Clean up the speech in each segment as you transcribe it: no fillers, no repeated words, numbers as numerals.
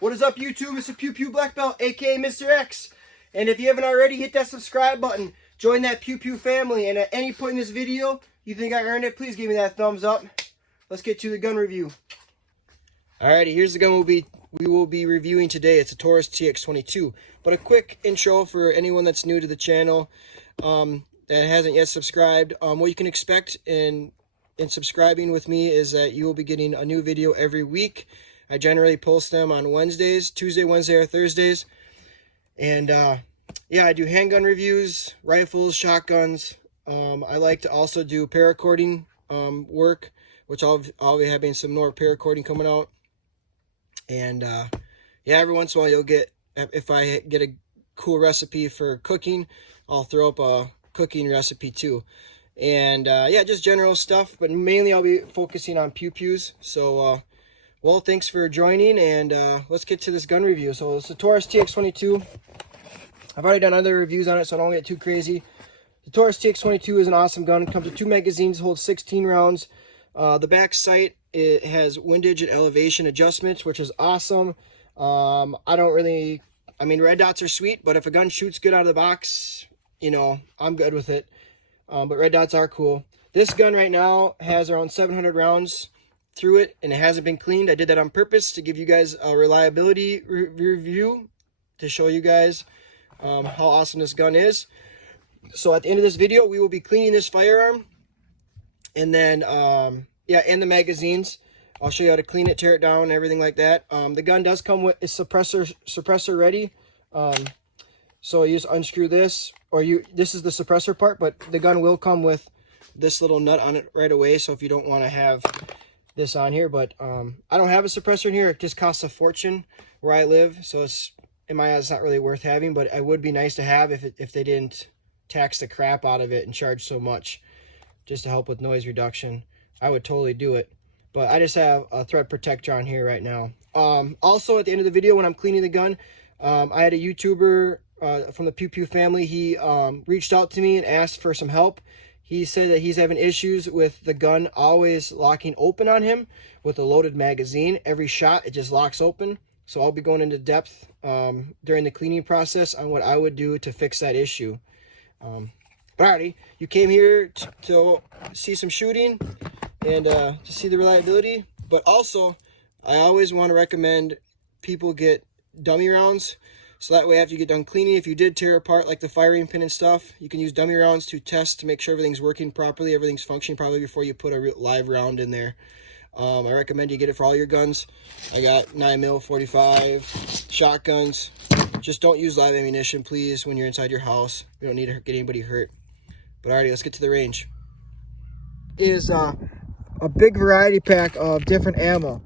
What is up, YouTube? It's a Pew Pew Black Belt, aka Mr. X. And if you haven't already, hit that subscribe button. Join that Pew Pew family. And at any point in this video, you think I earned it, please give me that thumbs up. Let's get to the gun review. Alrighty, here's the gun we will be reviewing today. It's a Taurus TX22. But a quick intro for anyone that's new to the channel that hasn't yet subscribed. What you can expect in subscribing with me is that you will be getting a new video every week. I generally post them on Wednesdays, Tuesday, Wednesday, or Thursdays. And yeah, I do handgun reviews, rifles, shotguns. I like to also do paracording work, which I'll be having some more paracording coming out. And yeah, every once in a while you'll get, if I get a cool recipe for cooking, I'll throw up a cooking recipe too. And yeah, just general stuff, but mainly I'll be focusing on pew-pews. So well, thanks for joining, and let's get to this gun review. So it's the Taurus TX22. I've already done other reviews on it, so I don't get too crazy. The Taurus TX22 is an awesome gun. It comes with 2 magazines, holds 16 rounds. The back sight, it has windage and elevation adjustments, which is awesome. I mean, red dots are sweet, but if a gun shoots good out of the box, you know, I'm good with it. But red dots are cool. This gun right now has around 700 rounds through it, and it hasn't been cleaned. I did that on purpose to give you guys a reliability review to show you guys how awesome this gun is. So at the end of this video, we will be cleaning this firearm, and then yeah, and the magazines. I'll show you how to clean it, tear it down, everything like that. The gun does come with a suppressor ready. So you just unscrew this, or this is the suppressor part, but the gun will come with this little nut on it right away. So if you don't want to have this on here, but I don't have a suppressor in here. It just costs a fortune where I live, so it's, in my eyes, it's not really worth having, but it would be nice to have if they didn't tax the crap out of it and charge so much just to help with noise reduction. I would totally do it, but I just have a thread protector on here right now. Also, at the end of the video, when I'm cleaning the gun, I had a YouTuber from the Pew Pew family. He reached out to me and asked for some help. He said that he's having issues with the gun always locking open on him with a loaded magazine. Every shot, it just locks open. So I'll be going into depth during the cleaning process on what I would do to fix that issue. But alrighty, you came here to see some shooting and to see the reliability. But also, I always want to recommend people get dummy rounds. So that way, after you get done cleaning, if you did tear apart like the firing pin and stuff, you can use dummy rounds to test to make sure everything's working properly, everything's functioning properly before you put a live round in there. I recommend you get it for all your guns. I got 9mm, 45, shotguns. Just don't use live ammunition, please, when you're inside your house. You don't need to get anybody hurt. But alrighty, let's get to the range. Is a big variety pack of different ammo.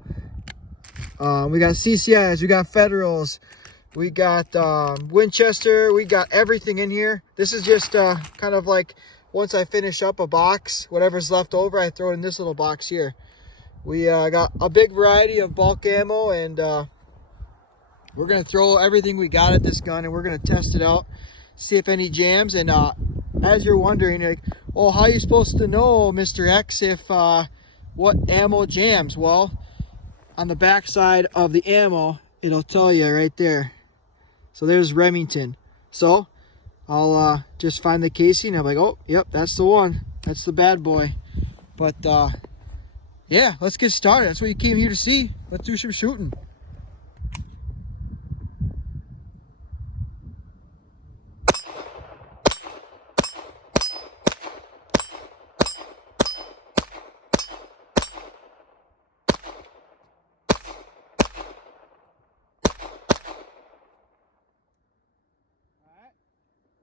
We got CCIs, we got Federals, we got Winchester, we got everything in here. This is just kind of like, once I finish up a box, whatever's left over, I throw it in this little box here. We got a big variety of bulk ammo, and we're going to throw everything we got at this gun, and we're going to test it out, see if any jams. And as you're wondering, like, oh, how are you supposed to know, Mr. X, if what ammo jams? Well, on the back side of the ammo, it'll tell you right there. So there's Remington. So I'll just find the casing. I'm like, oh, yep, that's the one. That's the bad boy. But yeah, let's get started. That's what you came here to see. Let's do some shooting.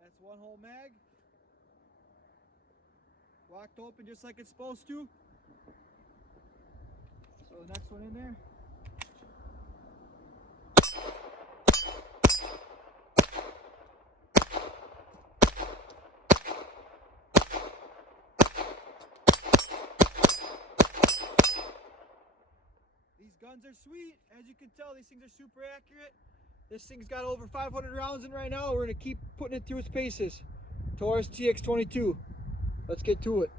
That's one whole mag. Locked open just like it's supposed to. So the next one in there. These guns are sweet. As you can tell, these things are super accurate. This thing's got over 500 rounds in right now. We're going to keep putting it through its paces. Taurus TX22. Let's get to it.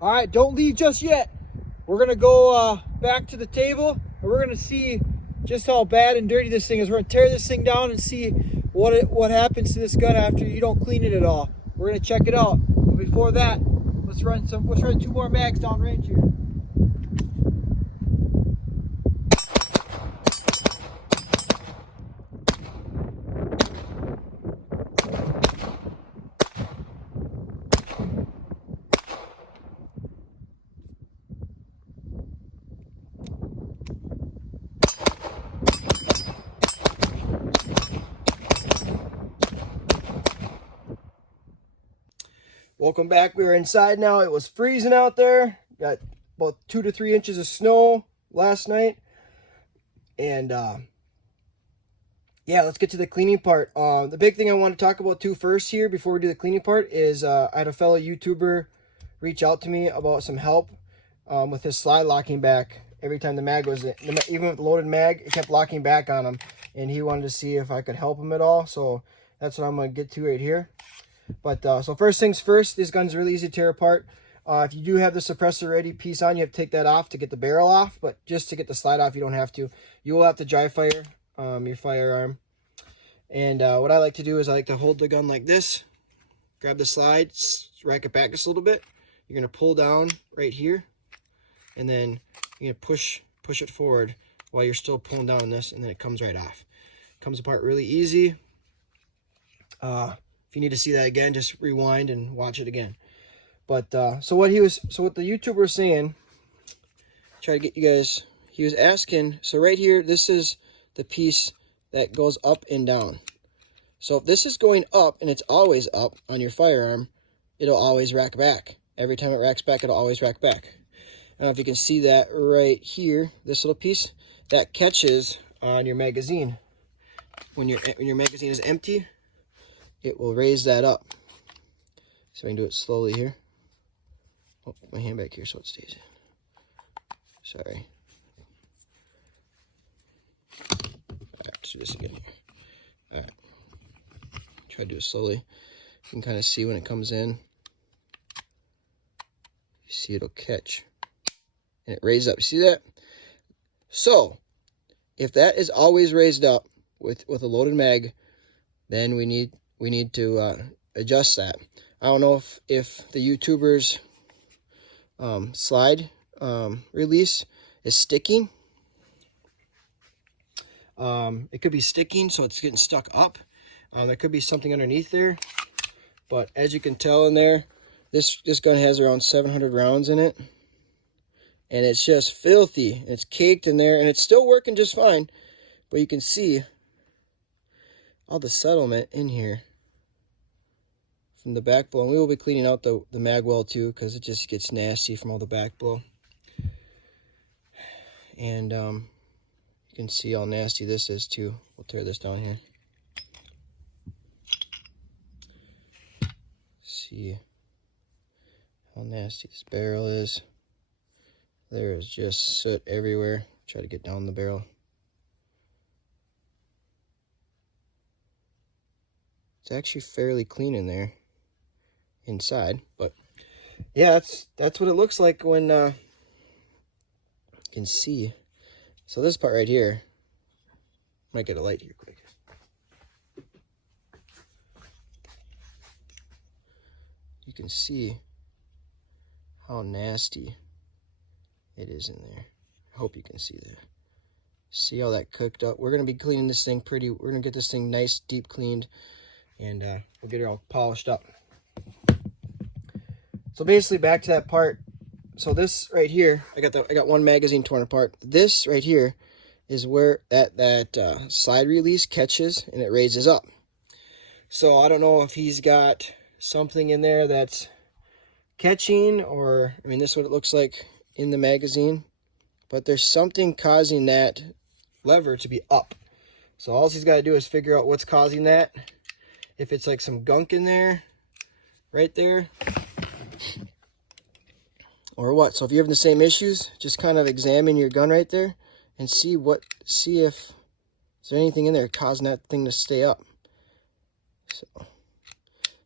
All right, don't leave just yet. We're gonna go back to the table and we're gonna see just how bad and dirty this thing is. We're gonna tear this thing down and see what happens to this gun after you don't clean it at all. We're gonna check it out. But before that, let's run 2 more mags down range here. Welcome back. We are inside now. It was freezing out there. Got about 2 to 3 inches of snow last night. And yeah, let's get to the cleaning part. The big thing I want to talk about too first here before we do the cleaning part is I had a fellow YouTuber reach out to me about some help with his slide locking back. Every time the mag was in, even with the loaded mag, it kept locking back on him. And he wanted to see if I could help him at all. So that's what I'm going to get to right here. But so first things first, this gun's really easy to tear apart. If you do have the suppressor ready piece on, you have to take that off to get the barrel off. But just to get the slide off, you don't have to. You will have to dry fire your firearm. And what I like to do is I like to hold the gun like this. Grab the slide, rack it back just a little bit. You're going to pull down right here. And then you're going to push it forward while you're still pulling down on this. And then it comes right off. Comes apart really easy. If you need to see that again, just rewind and watch it again. But so what the YouTuber was saying, try to get you guys, he was asking, so right here, this is the piece that goes up and down. So if this is going up and it's always up on your firearm, it'll always rack back. Every time it racks back, it'll always rack back. I don't know if you can see that right here, this little piece, that catches on your magazine. When your magazine is empty, it will raise that up. So I can do it slowly here. Oh, put my hand back here so it stays in. Sorry. Alright, let's do this again here. Alright. Try to do it slowly. You can kind of see when it comes in. You see it'll catch. And it raises up. You see that? So, if that is always raised up with a loaded mag, then we need to adjust that. I don't know if the YouTuber's slide release is sticking. It could be sticking, so it's getting stuck up. There could be something underneath there. But as you can tell in there, this gun has around 700 rounds in it. And it's just filthy. It's caked in there, and it's still working just fine. But you can see all the settlement in here from the back blow. And we will be cleaning out the mag well too, because it just gets nasty from all the back blow. And you can see how nasty this is too. We'll tear this down here. See how nasty this barrel is. There is just soot everywhere. Try to get down the barrel. It's actually fairly clean in there inside, but yeah, that's what it looks like when you can see. So this part right here, might get a light here quick. You can see how nasty it is in there. I hope you can see that. See how that cooked up? We're going to be cleaning this thing we're going to get this thing nice, deep cleaned, and we'll get it all polished up. So basically back to that part. So this right here, I got one magazine torn apart. This right here is where that slide release catches and it raises up. So I don't know if he's got something in there that's catching, or I mean, this is what it looks like in the magazine, but there's something causing that lever to be up. So all he's got to do is figure out what's causing that. If it's like some gunk in there, right there, or what. So if you're having the same issues, just kind of examine your gun right there and see if is there anything in there causing that thing to stay up. So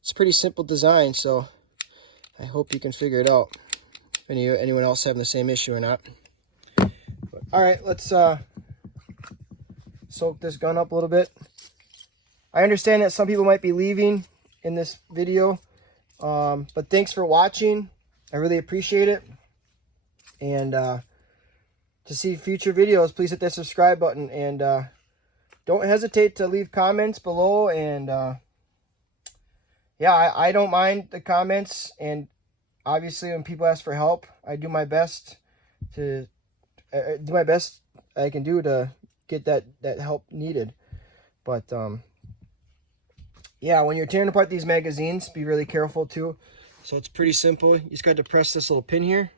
it's a pretty simple design, so I hope you can figure it out. anyone else having the same issue or not. All right, let's soak this gun up a little bit. I understand that some people might be leaving in this video, but thanks for watching. I really appreciate it. And to see future videos, please hit that subscribe button, and don't hesitate to leave comments below. And yeah, I don't mind the comments, and obviously when people ask for help, I do my best to do my best I can do to get that help needed. But yeah, when you're tearing apart these magazines, be really careful too. So it's pretty simple. You just got to press this little pin here,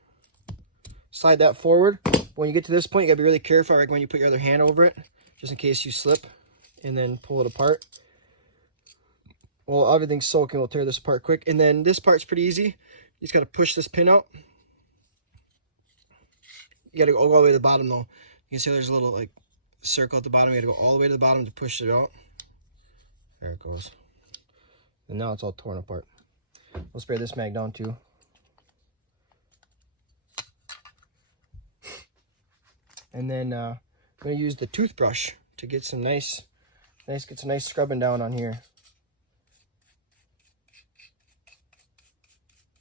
slide that forward. When you get to this point, you got to be really careful. I recommend you put your other hand over it, just in case you slip, and then pull it apart. Well, everything's soaking, we'll tear this apart quick. And then this part's pretty easy. You just got to push this pin out. You got to go all the way to the bottom though. You can see there's a little like circle at the bottom. You got to go all the way to the bottom to push it out. There it goes. And now it's all torn apart. We'll spray this mag down too. And then I'm going to use the toothbrush to get some nice scrubbing down on here.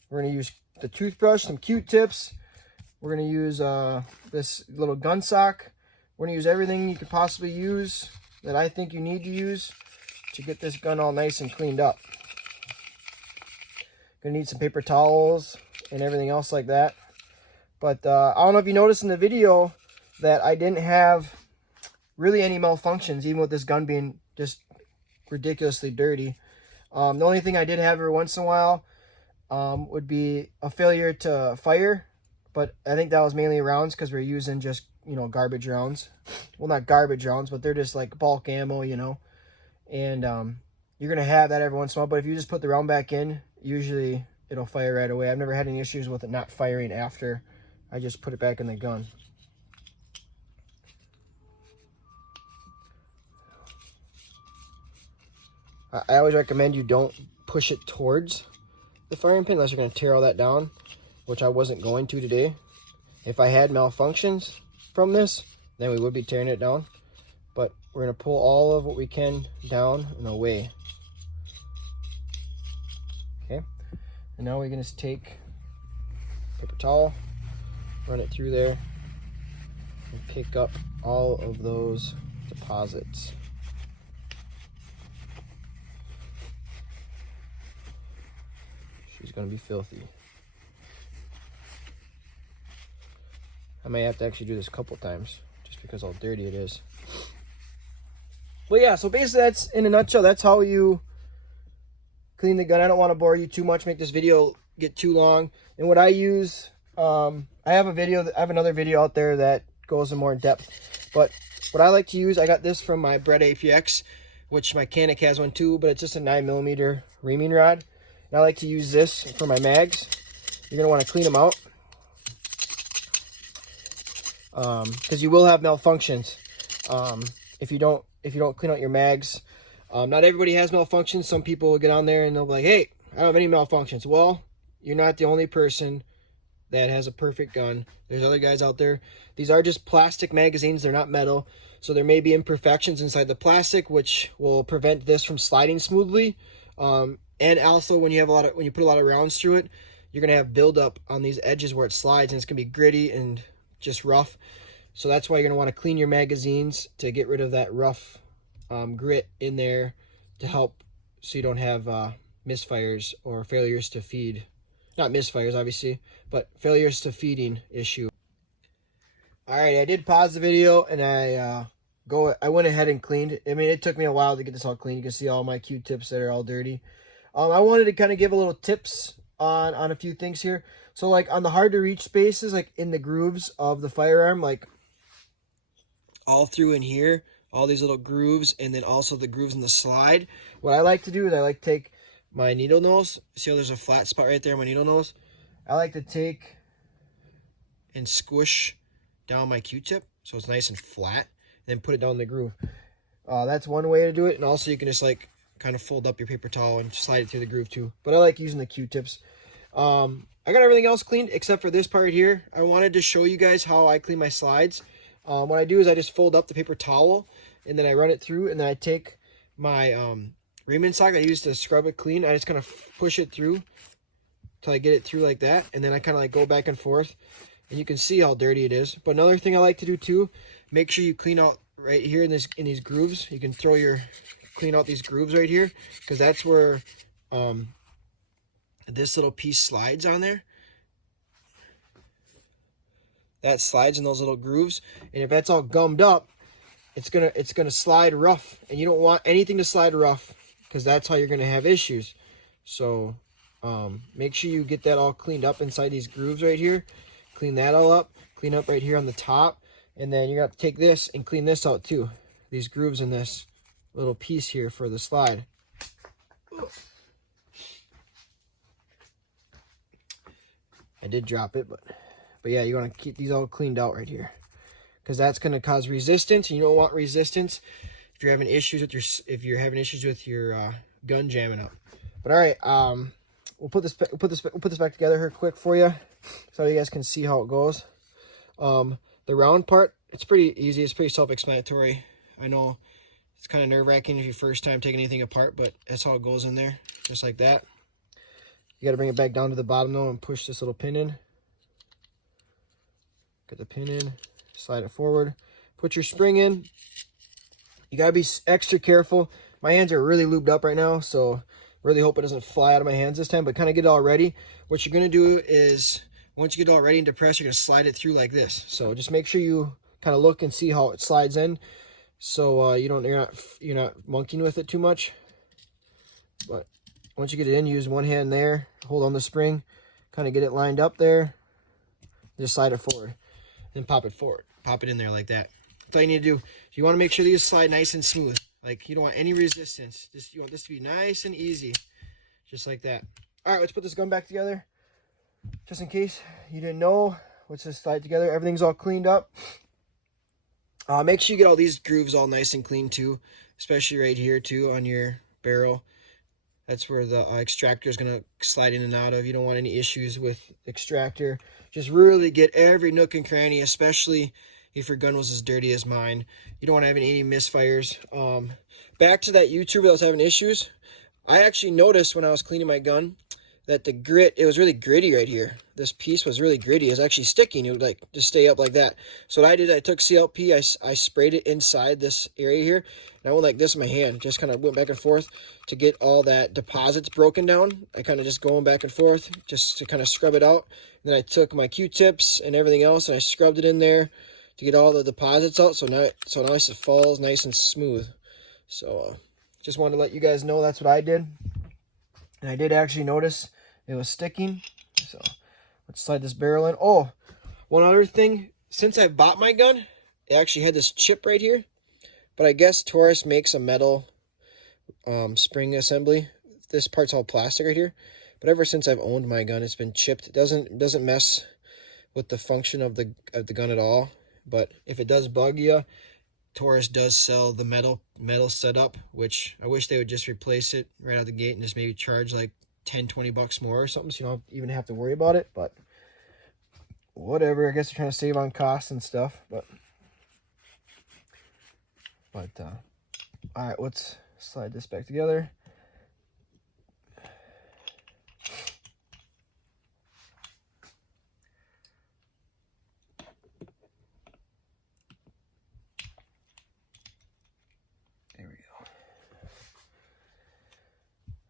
We're going to use the toothbrush, some Q-tips. We're going to use this little gun sock. We're going to use everything you could possibly use that I think you need to use to get this gun all nice and cleaned up. Gonna need some paper towels and everything else like that. But I don't know if you noticed in the video that I didn't have really any malfunctions, even with this gun being just ridiculously dirty. The only thing I did have every once in a while would be a failure to fire, but I think that was mainly rounds because we're using just, you know, garbage rounds. Well, not garbage rounds, but they're just like bulk ammo, you know. And you're gonna have that every once in a while, but if you just put the round back in, usually it'll fire right away. I've never had any issues with it not firing after I just put it back in the gun. I always recommend you don't push it towards the firing pin unless you're going to tear all that down, which I wasn't going to today. If I had malfunctions from this, then we would be tearing it down. But we're going to pull all of what we can down and away. Okay, and now we're going to take paper towel, run it through there, and pick up all of those deposits. She's going to be filthy. I may have to actually do this a couple times just because how dirty it is. Well, yeah, so basically that's, in a nutshell, that's how you clean the gun. I don't want to bore you too much, make this video get too long. And what I use, I have another video out there that goes in more in depth. But what I like to use, I got this from my Brett APX, which my mechanic has one too, but it's just a 9mm reaming rod. And I like to use this for my mags. You're going to want to clean them out, because you will have malfunctions if you don't clean out your mags. Not everybody has malfunctions. Some people will get on there and they'll be like, hey, I don't have any malfunctions. Well, you're not the only person that has a perfect gun. There's other guys out there. These are just plastic magazines. They're not metal. So there may be imperfections inside the plastic, which will prevent this from sliding smoothly. And also when you put a lot of rounds through it, you're going to have buildup on these edges where it slides, and it's going to be gritty and just rough. So that's why you're going to want to clean your magazines to get rid of that rough grit in there, to help so you don't have misfires or failures to feed. Not misfires, obviously, but failures to feeding issue. All right, I did pause the video and I went ahead and cleaned. I mean, it took me a while to get this all clean. You can see all my Q-tips that are all dirty. I wanted to kind of give a little tips on a few things here. So like on the hard to reach spaces, like in the grooves of the firearm, like all through in here, all these little grooves, and then also the grooves in the slide. What I like to do is I like to take my needle nose. See how there's a flat spot right there on my needle nose? I like to take and squish down my Q-tip so it's nice and flat, and then put it down the groove. That's one way to do it. And also you can just like kind of fold up your paper towel and slide it through the groove too. But I like using the Q-tips. I got everything else cleaned except for this part here. I wanted to show you guys how I clean my slides. What I do is I just fold up the paper towel and then I run it through, and then I take my reman sock I use to scrub it clean. I just kind of push it through till I get it through like that, and then I kind of like go back and forth, and you can see how dirty it is. But another thing I like to do too, make sure you clean out right here in these grooves. You can clean out these grooves right here, because that's where this little piece slides on there. That slides in those little grooves, and if that's all gummed up, it's gonna slide rough, and you don't want anything to slide rough, because that's how you're gonna have issues. So make sure you get that all cleaned up inside these grooves right here. Clean that all up. Clean up right here on the top, and then you're gonna have to take this and clean this out too. These grooves in this little piece here for the slide. I did drop it, but yeah, you want to keep these all cleaned out right here, because that's going to cause resistance, and you don't want resistance if you're having issues with your gun jamming up. But all right, we'll put this back together here quick for you, so you guys can see how it goes. The round part, it's pretty easy. It's pretty self-explanatory. I know it's kind of nerve-wracking if your first time taking anything apart, but that's how it goes in there, just like that. You got to bring it back down to the bottom though and push this little pin in. Get the pin in, slide it forward, put your spring in. You got to be extra careful. My hands are really lubed up right now, so really hope it doesn't fly out of my hands this time, but kind of get it all ready. What you're going to do is, once you get it all ready and depressed, you're going to slide it through like this. So just make sure you kind of look and see how it slides in, so you're not monkeying with it too much. But once you get it in, use one hand there, hold on the spring, kind of get it lined up there, just slide it forward, then pop it forward. Pop it in there like that. That's all you need to do. You want to make sure these slide nice and smooth. Like, you don't want any resistance. You want this to be nice and easy, just like that. All right, let's put this gun back together. Just in case you didn't know, let's just slide together. Everything's all cleaned up. Make sure you get all these grooves all nice and clean too, especially right here too on your barrel. That's where the extractor is going to slide in and out of. You don't want any issues with extractor. Just really get every nook and cranny, especially if your gun was as dirty as mine. You don't want to have any misfires. Back to that YouTuber that was having issues. I actually noticed when I was cleaning my gun that the grit, it was really gritty right here. This piece was really gritty. It was actually sticking. It would like just stay up like that. So what I did, I took CLP, I sprayed it inside this area here, and I went like this in my hand, just kind of went back and forth to get all that deposits broken down. I kind of just going back and forth just to kind of scrub it out. And then I took my Q-tips and everything else, and I scrubbed it in there to get all the deposits out. So now it falls nice and smooth. So just wanted to let you guys know that's what I did. And I did actually notice it was sticking. So let's slide this barrel in. Oh, one other thing. Since I bought my gun, it actually had this chip right here. But I guess Taurus makes a metal spring assembly. This part's all plastic right here. But ever since I've owned my gun, it's been chipped. It doesn't mess with the function of the gun at all. But if it does bug you, Taurus does sell the metal setup, which I wish they would just replace it right out of the gate and just maybe charge like 10-20 bucks more or something, so you don't even have to worry about it. But whatever, I guess they're trying to save on costs and stuff. But all right, let's slide this back together.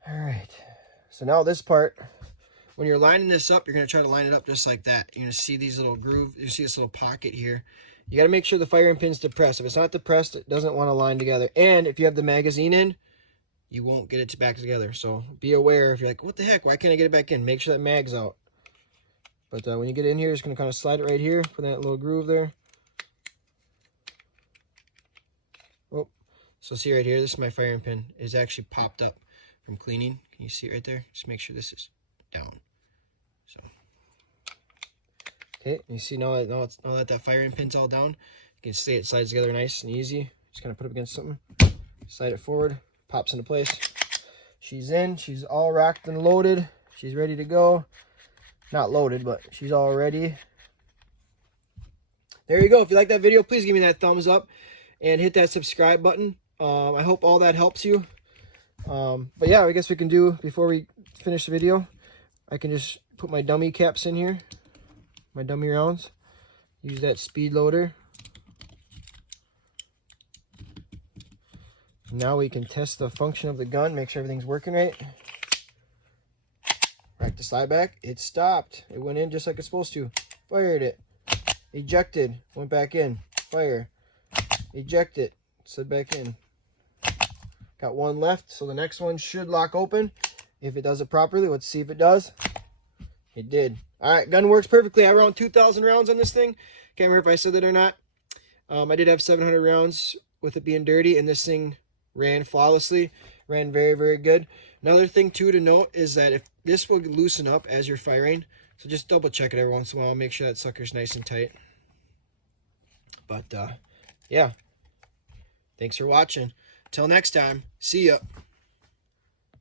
All right, so now this part, when you're lining this up, you're going to try to line it up just like that. You're going to see these little grooves, you see this little pocket here. You got to make sure the firing pin's depressed. If it's not depressed, it doesn't want to line together. And if you have the magazine in, you won't get it back together. So be aware if you're like, what the heck, why can't I get it back in? Make sure that mag's out. But when you get in here, it's going to kind of slide it right here, put that little groove there. Oh, so see right here, this is my firing pin. It's actually popped up from cleaning. Can you see it right there? Just make sure this is down. So okay, you see now that that firing pin's all down, you can see it slides together nice and easy. Just kind of put it against something, slide it forward, pops into place. She's in, she's all racked and loaded, she's ready to go. not loaded, but she's all ready. There you go. If you like that video, please give me that thumbs up and hit that subscribe button. I hope all that helps you. But yeah, I guess we can do, before we finish the video, I can just put my dummy caps in here, my dummy rounds. Use that speed loader. Now we can test the function of the gun, make sure everything's working right. Rack the slide back. It stopped. It went in just like it's supposed to. Fired it. Ejected. Went back in. Fire. Eject it. Slid back in. Got one left, so the next one should lock open. If it does it properly, let's see if it does. It did. Alright, gun works perfectly. I have around 2,000 rounds on this thing. Can't remember if I said that or not. I did have 700 rounds with it being dirty, and this thing ran flawlessly. Ran very, very good. Another thing, too, to note is that if this will loosen up as you're firing, so just double check it every once in a while. Make sure that sucker's nice and tight. But, yeah. Thanks for watching. Till next time, see ya.